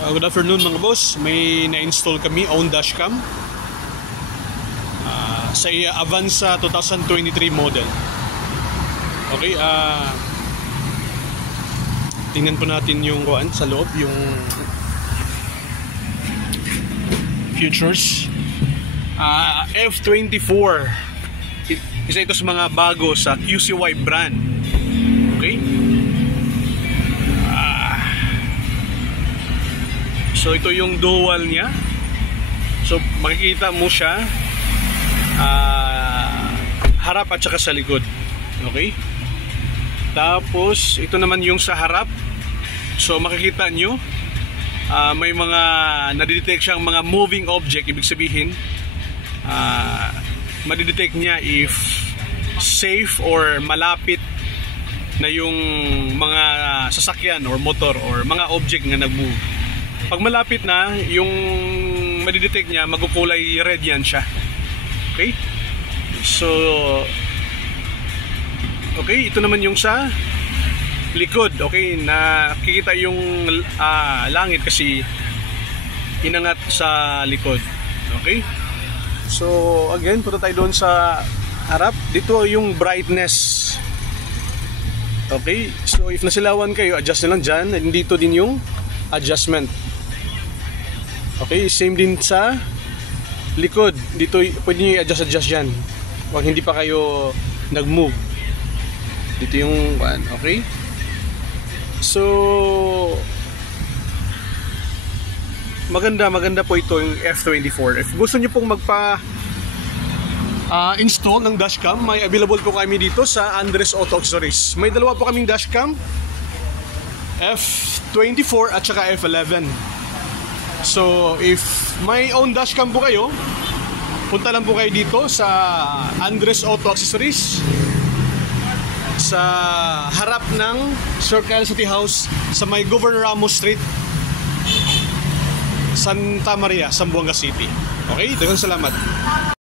Good afternoon mga boss. May na-install kami own dashcam sa Avanza 2023 model. Okay, tingnan po natin yung kuan sa loob, yung features. F24. Isa ito sa mga bago sa QCY brand. Okay? So ito yung dual niya. So makikita mo siya harap at saka sa likod. Okay? Tapos ito naman yung sa harap. So makikita nyo may mga nadidetect siyang mga moving object. Ibig sabihin madidetect niya if safe or malapit na yung mga sasakyan or motor or mga object na nag-move. Pag malapit na, yung madidetect niya, magkukulay red yan siya. Okay? So, okay, ito naman yung sa likod. Okay, nakikita yung langit kasi inangat sa likod. Okay? So, again, punta tayo doon sa harap. Dito yung brightness. Okay? So, if nasilawan kayo, adjust nyo lang dyan. And dito din yung adjustment. Okay, same din sa likod. Dito pwede nyo i-adjust yan. Huwag hindi pa kayo nag-move. Dito yung one, okay? So maganda po ito yung F24. If gusto nyo pong install ng dashcam, may available po kami dito sa Andres Auto Accessories. May dalawa po kaming dashcam, F24 at saka F11. So, if may own dashcam po kayo, punta lang po kayo dito sa Andres Auto Accessories sa harap ng Circle City House sa may Governor Ramos Street, Santa Maria, Zamboanga City. Okay, daghang salamat.